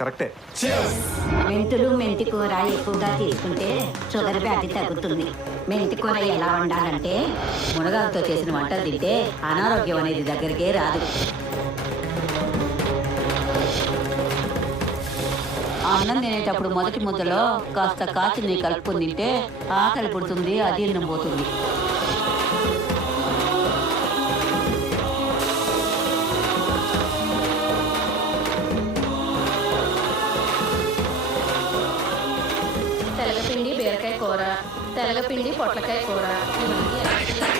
కరెక్టే. మెంతులు మెంతి కూర ఎక్కువగా తీసుకుంటే షుగర్ వ్యాధి తగ్గుతుంది. మెంతి కూర ఎలా వండాలంటే మునగాకుతో చేసిన వంట తింటే అనారోగ్యం అనేది దగ్గరికే రాదు. అన్నం తినేటప్పుడు మొదటి ముద్దలో కాస్త కాచి నీ కలుపుకొని తింటే ఆకలి పుడుతుంది, అజీర్ణం పోతుంది. తెలగపిండి బీరకాయ కూర, తెలగపిండి పొట్లకాయ కూర, ఇవన్నీ